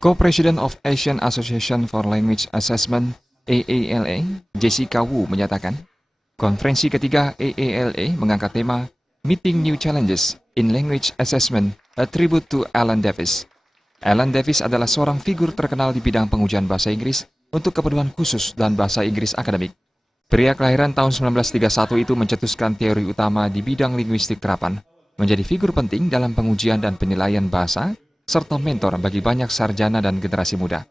Co-President of Asian Association for Language Assessment (AALA), Jessica Wu menyatakan, konferensi ketiga AALA mengangkat tema Meeting New Challenges in Language Assessment, a tribute to Alan Davis. Alan Davis adalah seorang figur terkenal di bidang pengujian bahasa Inggris untuk keperluan khusus dan bahasa Inggris akademik. Pria kelahiran tahun 1931 itu mencetuskan teori utama di bidang linguistik terapan, menjadi figur penting dalam pengujian dan penilaian bahasa, serta mentor bagi banyak sarjana dan generasi muda.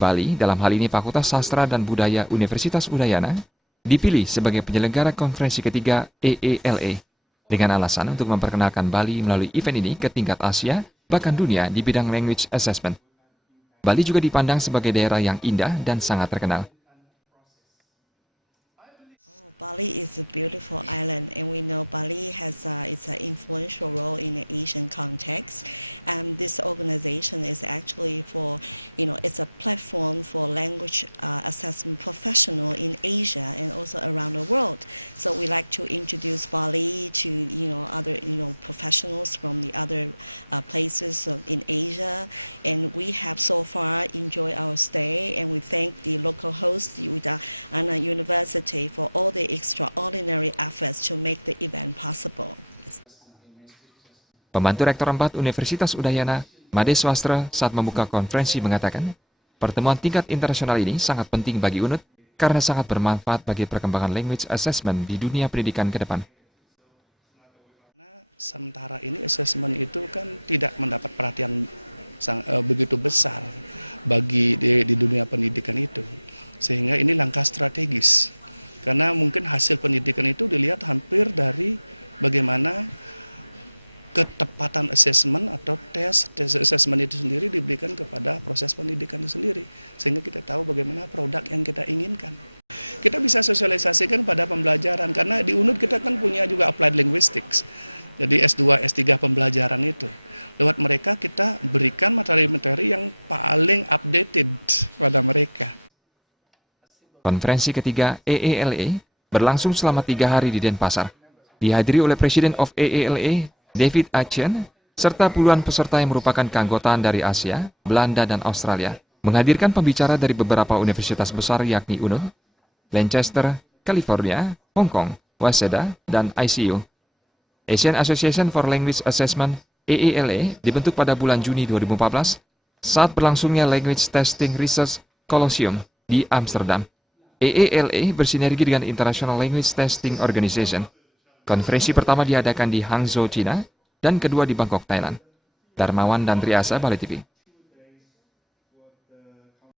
Bali, dalam hal ini Fakultas Sastra dan Budaya Universitas Udayana, dipilih sebagai penyelenggara konferensi ketiga AALA, dengan alasan untuk memperkenalkan Bali melalui event ini ke tingkat Asia, bahkan dunia di bidang language assessment. Bali juga dipandang sebagai daerah yang indah dan sangat terkenal. Bali is a beautiful island, and we know Bali has it's an influential role in the Asian context. This organization is actually for, it's a platform for language assessment professional in Asia and also around the world. So we like to introduce Bali to other professionals from the other places in Asia, and we have so far enjoyed our stay, and we thank the local host, the Udayana University, for all the extraordinary efforts to make the event possible. Pembantu Rektor 4 Universitas Udayana, Made Swastra, saat membuka konferensi mengatakan, pertemuan tingkat internasional ini sangat penting bagi UNUD karena sangat bermanfaat bagi perkembangan language assessment di dunia pendidikan ke depan. Sementara ini assessment itu kan tidak mendapat perhatian begitu besar bagi di dunia pendidikan itu, sehingga ini langkah strategis. Karena mungkin hasil pendidikan itu dilihat hampir dari bagaimana ketepatan assessment atau tes assessment itu sendiri diberikan kepada proses pendidikan itu sendiri. Sehingga kita tahu bagaimana produk yang kita inginkan. Kita bisa sosialisasikan pada pembelajaran, karena di UNUD kita kan punya juga applied linguistics. Jadi S2, S3 pembelajaran itu. Lewat mereka kita berikan materi-materi yang paling updated pada mereka. Konferensi ketiga AALA berlangsung selama 3 hari di Denpasar. Dihadiri oleh Presiden of AALA, David Achen, serta puluhan peserta yang merupakan keanggotaan dari Asia, Belanda, dan Australia, menghadirkan pembicara dari beberapa universitas besar yakni UNUD, Lancaster, California, Hong Kong, Waseda, dan ICU. Asian Association for Language Assessment AALA dibentuk pada bulan Juni 2014 saat berlangsungnya Language Testing Research Colosseum di Amsterdam. AALA bersinergi dengan International Language Testing Organization. Konferensi pertama diadakan di Hangzhou, China, dan kedua di Bangkok, Thailand. Darmawan dan Triasa, Bali TV.